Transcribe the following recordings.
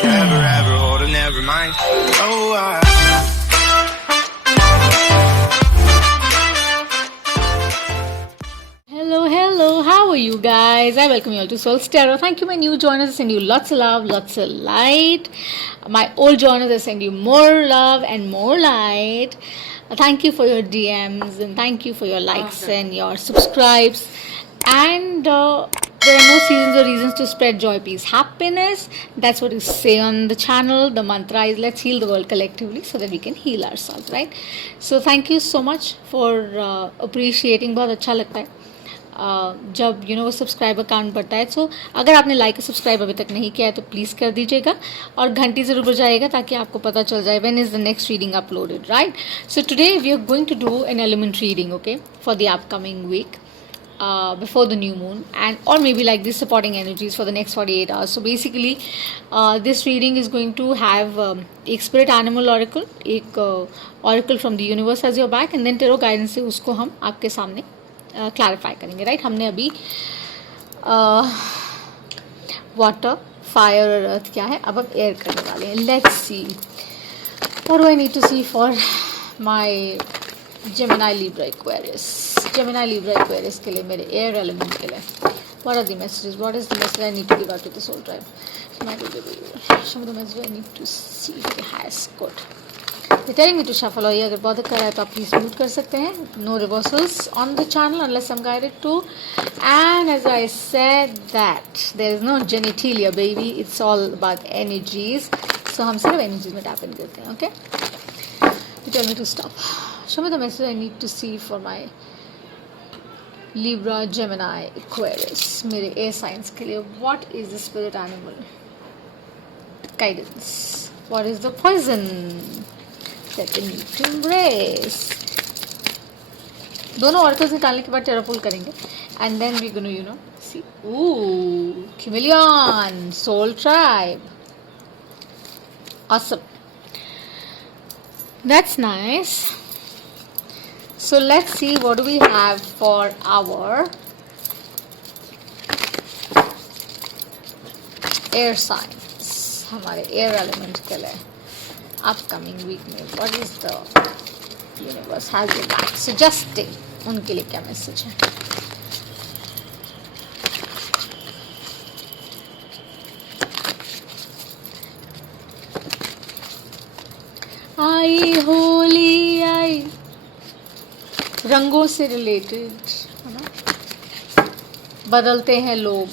forever, ever hold or never mind. Oh, Hello, how are you guys? I welcome you all to Soul's Tarot. Thank you, my new joiners. I send you lots of love, lots of light. My old joiners, I send you more love and more light. Thank you for your DMs and thank you for your likes and your subscribes. And there are no seasons or reasons to spread joy, peace, happiness. That's what you say on the channel. The mantra is let's heal the world collectively so that we can heal ourselves, right? So thank you so much for appreciating. बहुत अच्छा लगता है जब वो subscriber count बढ़ता है. सो अगर आपने लाइक और सब्सक्राइब अभी तक नहीं किया है तो प्लीज़ कर दीजिएगा और घंटी ज़रूर बजाइएगा ताकि आपको पता चल जाए when is the next reading uploaded, right? So today we are going to do an element reading, okay, for the upcoming week before the new moon, and or maybe like these supporting energies for the next 48 hours. So basically this reading is going to have एक spirit animal oracle, एक oracle from the universe as your back, and then tarot guidance से उसको हम आपके सामने clarify करेंगे, right? हमने अभी वाटर, फायर और अर्थ क्या है, अब एयर करने वाले हैं. Let's see what do I need to see for my Gemini, Libra, Aquarius. Gemini, Libra, Aquarius के लिए, मेरे air element के लिए. What are the messages? What is the message I need to give out to the soul tribe? Show me the message I need to see for the highest good. They're telling me to shuffle. और ये अगर bother कर रहा है तो आप please mute कर सकते हैं. No reversals on the channel unless I'm guided to. And as I said that there is no genitalia, baby. It's all about energies. So हम सिर्फ energies में tap in करते हैं, okay? You tell me to stop. Show me the message I need to see for my Libra, Gemini, Aquarius, मेरे air signs के लिए. What is the spirit animal guidance? What is the poison that they need to embrace? दोनों oracles निकालने के बाद tarot pull करेंगे and then we're gonna see. Ooh, chameleon, soul tribe, awesome. That's nice. So let's see what do we have for our air signs, हमारे air element के लिए upcoming week में. What is the universe has your back suggesting? उनके लिए क्या message है? आई होली आई, रंगों से रिलेटेड है ना. बदलते हैं लोग,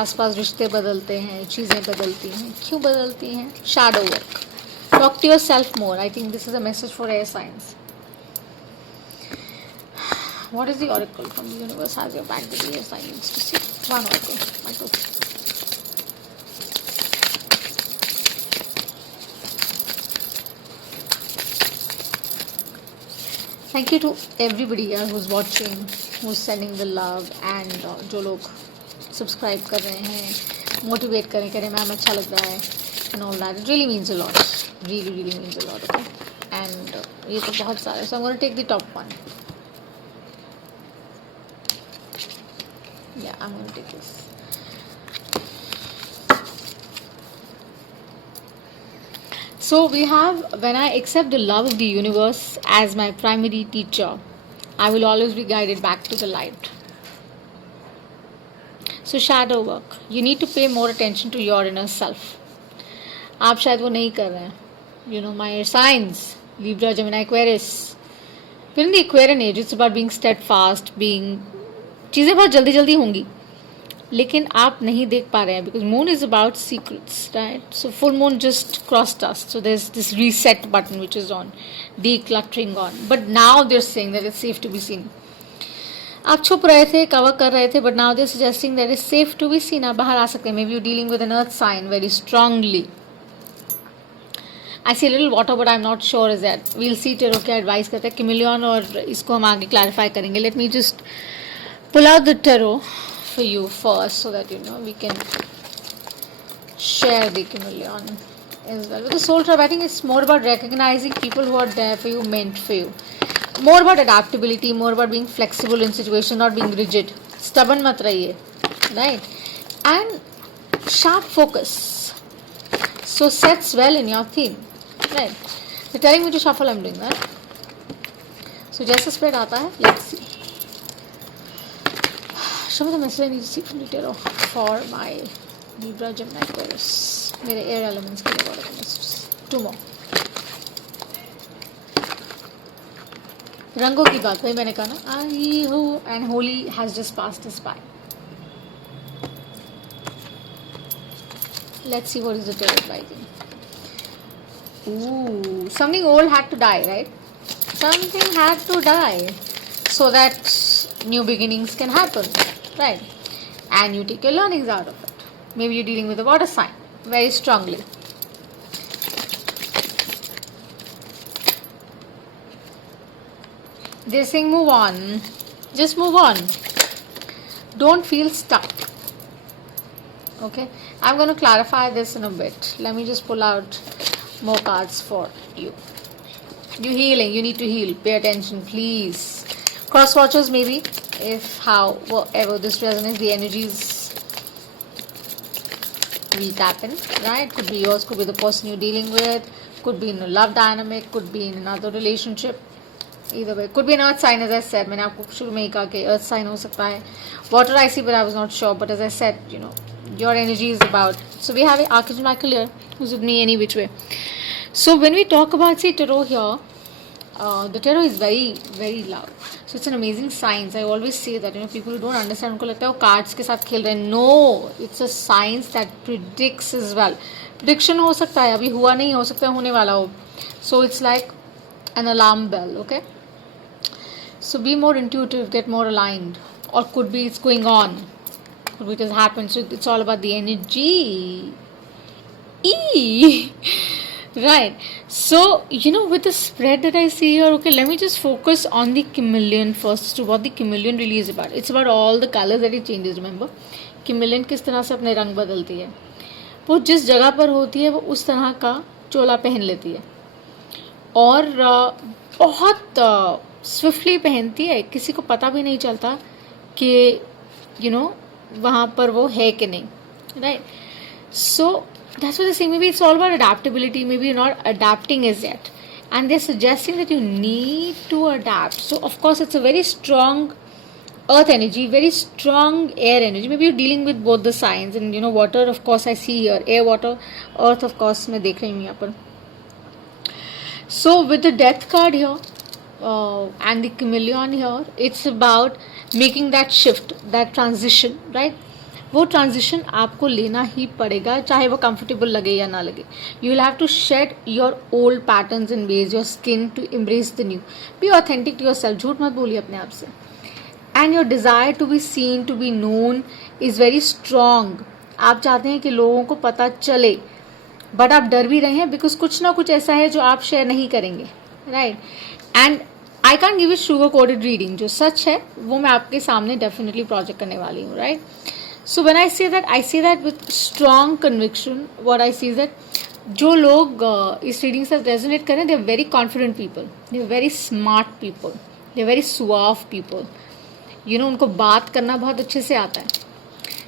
आसपास रिश्ते बदलते हैं, चीज़ें बदलती हैं. क्यों बदलती हैं? Shadow work. Talk to yourself more. I think this is a message for air signs. What is the oracle from the universe has your back the air signs to see one oracle. Thank you to everybody here who's watching, who's sending the love and जो लोग subscribe कर रहे हैं, motivate करें ma'am अच्छा लग रहा है and all that. It really means a lot. Really means a lot. Okay? And ये तो बहुत सारे. So I'm going to take the top one. Yeah, I'm going to take this. So we have, when I accept the love of the universe as my primary teacher, I will always be guided back to the light. So shadow work. You need to pay more attention to your inner self. आप शायद वो नहीं कर रहे हैं. My signs, Libra, Gemini, Aquarius. We're in the Aquarian age. It's about being steadfast, चीज़ें बहुत जल्दी होंगी लेकिन आप नहीं देख पा रहे हैं because moon is about secrets, right? So full moon just crossed us, so there's this reset button which is on, decluttering on, but now they're saying that it's safe to be seen. आप छुप रहे थे, cover कर रहे थे, but now they're suggesting that it's safe to be seen. आप बाहर आ सकते हैं. Maybe you're dealing with an earth sign very strongly. I see a little water, but I'm not sure is that. We'll see tarot क्या advice करते हैं. Chameleon और इसको हम आगे clarify करेंगे. Let me just pull out the tarot for you first so that we can share the chameleon as well. With the soul tribe, I think it's more about recognizing people who are there for you, meant for you. More about adaptability, more about being flexible in situation, not being rigid. Stubborn mat rahiye, right? And sharp focus. so sets well in your theme, right? They're telling me to shuffle, I'm doing that. So जैसे spread आता है, let's see. Show me the message I need to see from the tarot for my Libra, Gemini, Aquarius. मेरे air elements के लिए what are the messages? 2 more. रंगों की बात भाई मैंने कहा ना, आई हो and Holi has just passed us by. Let's see what is the tarot advising. Ooh, something old had to die, right? Something had to die so that new beginnings can happen, right? And you take your learnings out of it. Maybe you're dealing with a water sign very strongly. They're saying move on. Just move on. Don't feel stuck. Okay, I'm going to clarify this in a bit. Let me just pull out more cards for you. You're healing. You need to heal. Pay attention, please. Cross watchers, maybe, if however this resonates, the energies will tap in, right? Could be yours, could be the person you're dealing with, could be in a love dynamic, could be in another relationship. Either way, could be an earth sign, as I said. मैंने आपको शुरू में ही कहा कि earth sign हो सकता है. Water I see, but I was not sure. But as I said, you know, your energy is about. So we have Archangel Michael here, who's with me any which way. So when we talk about, say, tarot here, the tarot is very, very loud. So it's an amazing science. I always say that, you know, people who don't understand, उनको लगता है वो cards के साथ खेल रहे हैं. No, it's a science that predicts as well. Prediction हो सकता है, अभी हुआ नहीं, हो सकता है होने वाला हो. So it's like an alarm bell, okay? So be more intuitive, get more aligned. Or could be it's going on. Could be it has happened. So it's all about the energy. Right. So, you know, with the spread that I see here, okay, let me just focus on the chameleon first. So what the chameleon really is about. It's about all the colors that it changes, remember? Chameleon किस तरह से अपने रंग बदलती है. वो जिस जगह पर होती है वो उस तरह का चोला पहन लेती है. और बहुत स्विफ्टली पहनती है. किसी को पता भी नहीं चलता कि यू नो वहाँ पर वो है कि नहीं, right? So that's what they से. maybe it's all about adaptability. Maybe you're not adapting as yet, and they're suggesting that you need to adapt. So of course it's a very strong earth energy, very strong air energy. Maybe you're dealing with both the signs, and you know water of course I see here, air, water, earth of course मैं देख रही हूँ यहाँ पर. So with the death card here and the chameleon here, it's about making that shift, that transition, right? वो transition आपको लेना ही पड़ेगा, चाहे वो कंफर्टेबल लगे या ना लगे. You will have to shed your old patterns and ways, your skin, to embrace the new. Be authentic to your self. झूठ मत बोलिए अपने आप से. And your desire to be seen, to be known is very strong. आप चाहते हैं कि लोगों को पता चले, बट आप डर भी रहे हैं बिकॉज कुछ ना कुछ ऐसा है जो आप शेयर नहीं करेंगे, right? And I can give you sugar coded reading. जो सच है वो मैं आपके सामने डेफिनेटली प्रोजेक्ट करने वाली हूँ, right? So when I say that with strong conviction. What I see is that जो लोग इस रीडिंग से रेजोनेट करें, they are very confident people, they are very smart people, they are very suave people. You know, उनको बात करना बहुत अच्छे से आता है.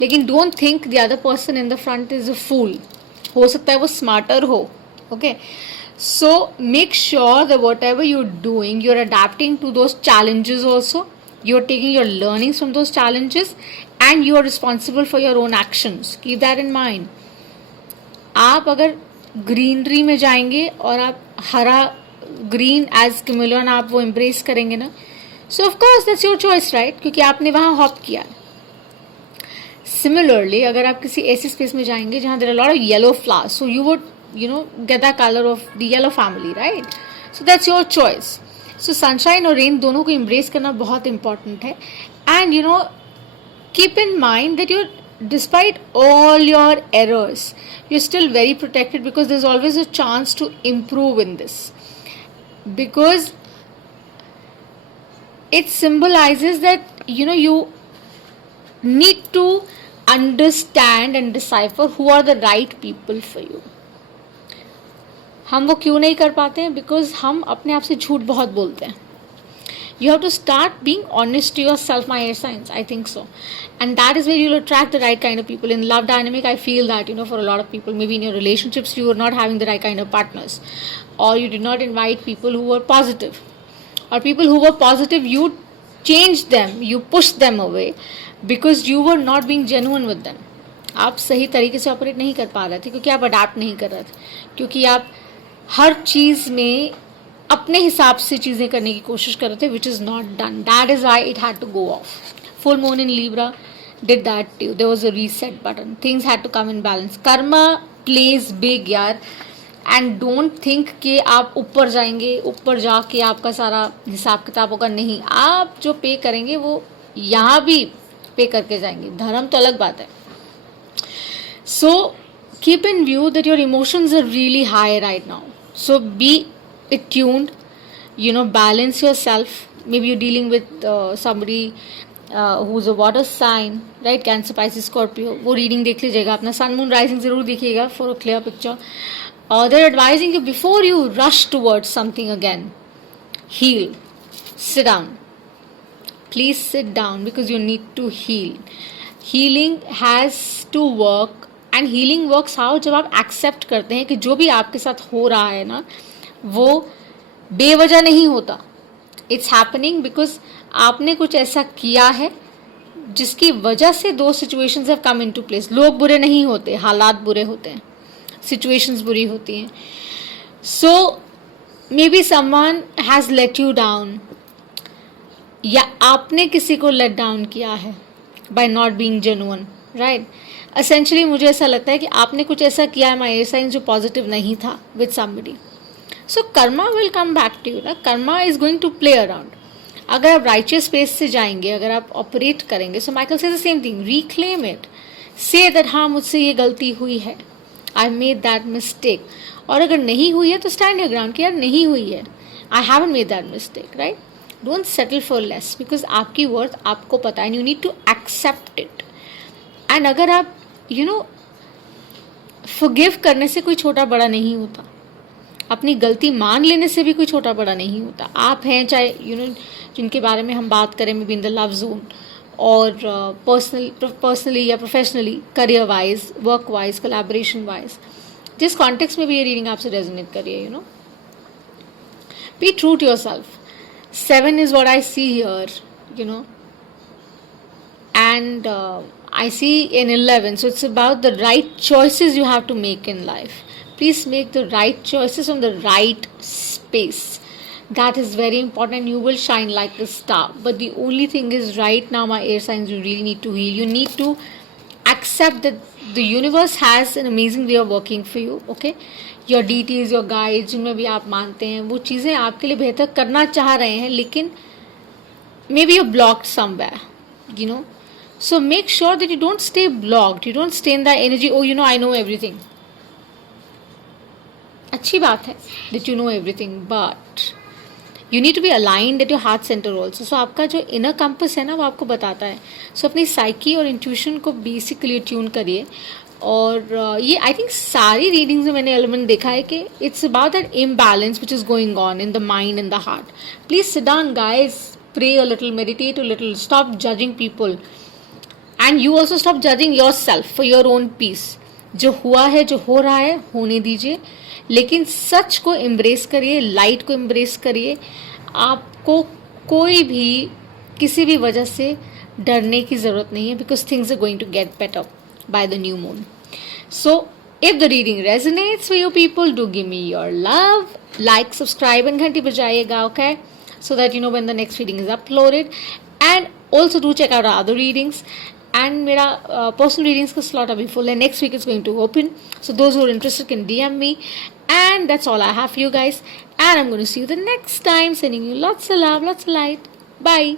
लेकिन don't think the other person in the front is a fool. हो सकता है वो smarter हो, okay? So make sure that whatever you're doing, you're adapting to those challenges also. You're taking your learnings from those challenges and you are responsible for your own actions. Keep that in mind. आप अगर greenery में जाएंगे और आप हरा green as chameleon आप वो embrace करेंगे ना, सो of course that's your choice, right? क्योंकि आपने वहाँ हॉप किया. सिमिलरली अगर आप किसी ऐसे स्पेस में जाएंगे जहाँ there are lot of yellow flowers, so you would you know get the colour of the yellow family, right? So that's your choice. So sunshine और रेन दोनों को एम्ब्रेस करना बहुत इंपॉर्टेंट है. And you know keep in mind that despite all your errors, you're still very protected because there's always a chance to improve in this. Because it symbolizes that, you know, you need to understand and decipher who are the right people for you. हम वो क्यों नहीं कर पाते हैं? Because हम अपने आप से झूठ बहुत बोलते हैं. You have to start being honest to yourself, my air signs. I think so. And that is where you'll attract the right kind of people. In love dynamic, I feel that, for a lot of people, maybe in your relationships, you are not having the right kind of partners. Or you did not invite people who were positive. Or people who were positive, you changed them, you pushed them away because you were not being genuine with them. आप सही तरीके से operate नहीं कर पा रहे थे क्योंकि आप अडाप्ट नहीं कर रहे थे, क्योंकि आप हर चीज़ में अपने हिसाब से चीज़ें करने की कोशिश कर रहे थे, which is not done. That is why it had to go off. Full moon in Libra did that too. There was a reset button. Things had to come in balance. Karma plays big यार. And don't think कि आप ऊपर जाएंगे, ऊपर जाके आपका सारा हिसाब किताब होगा. नहीं, आप जो पे करेंगे वो यहाँ भी पे करके जाएंगे. धर्म तो अलग बात है. So keep in view that your emotions are really high right now. So be attuned, balance yourself. Maybe you're dealing with somebody who's a water sign, right? Cancer, Pisces, Scorpio. वो रीडिंग देख लीजिएगा, अपना sun moon rising जरूर देखिएगा for a clear picture. They're advising you before you rush towards something again. Heal. Sit down. Please sit down because you need to heal. Healing has to work and healing works how? जब आप accept करते हैं कि जो भी आपके साथ हो रहा है ना वो बेवजह नहीं होता. It's happening because आपने कुछ ऐसा किया है जिसकी वजह से दो situations have come into place. लोग बुरे नहीं होते, हालात बुरे होते हैं, situations बुरी होती हैं. So maybe someone has let you down, या आपने किसी को let down किया है by not being genuine, right? Essentially मुझे ऐसा लगता है कि आपने कुछ ऐसा किया है my air signs जो positive नहीं था with somebody. So karma will come back to you. ना karma is going to play around. अगर आप righteous space से जाएंगे, अगर आप operate करेंगे, so Michael says the same thing. Reclaim it. Say that हाँ मुझसे ये गलती हुई है. I made that mistake. और अगर नहीं हुई है तो stand your ground कि यार नहीं हुई है. I haven't made that mistake, right? Don't settle for less because आपकी worth आपको पता है and you need to accept it. And अगर आप forgive करने से कोई छोटा बड़ा नहीं होता. अपनी गलती मान लेने से भी कोई छोटा बड़ा नहीं होता. आप हैं चाहे जिनके बारे में हम बात करें may be in the love zone और पर्सनली या professionally, career wise, work wise, collaboration wise, जिस कॉन्टेक्स्ट में भी ये रीडिंग आपसे रेजोनेट कर रही है, be true to your self. 7 is what I see here, and I see an 11. So it's about the right choices you have to make in life. Please make the right choices from the right space. That is very important. You will shine like a star. But the only thing is right now, my air signs, you really need to heal. You need to accept that the universe has an amazing way of working for you. Okay? Your deities, your guides, जिनमें भी आप मानते हैं, वो चीज़ें आपके लिए बेहतर करना चाह रहे हैं, लेकिन maybe you're blocked somewhere, So make sure that you don't stay blocked. You don't stay in that energy, oh, I know everything. अच्छी बात है that you know everything, but you need to be aligned at your heart center also. So आपका जो inner compass है ना वो आपको बताता है. So अपनी psyche और intuition को basically tune करिए. और ये I think सारी readings में मैंने element देखा है कि it's about that imbalance which is going on in the mind and the heart. Please sit down guys, pray a little, meditate a little, stop judging people, and you also stop judging yourself for your own peace. जो हुआ है, जो हो रहा है, होने दीजिए, लेकिन सच को एम्ब्रेस करिए, लाइट को एम्ब्रेस करिए. आपको कोई भी किसी भी वजह से डरने की ज़रूरत नहीं है because things are going to get better by the new moon. So if the reading resonates with you people, do give me your love, like, subscribe and घंटी बजाइएगा, okay, so that you know when the next reading is uploaded. And also do check out our other readings. And मेरा personal readings का slot अभी full है. Next week is going to open. So those who are interested can DM me. And that's all I have for you guys. And I'm going to see you the next time. Sending you lots of love, lots of light. Bye.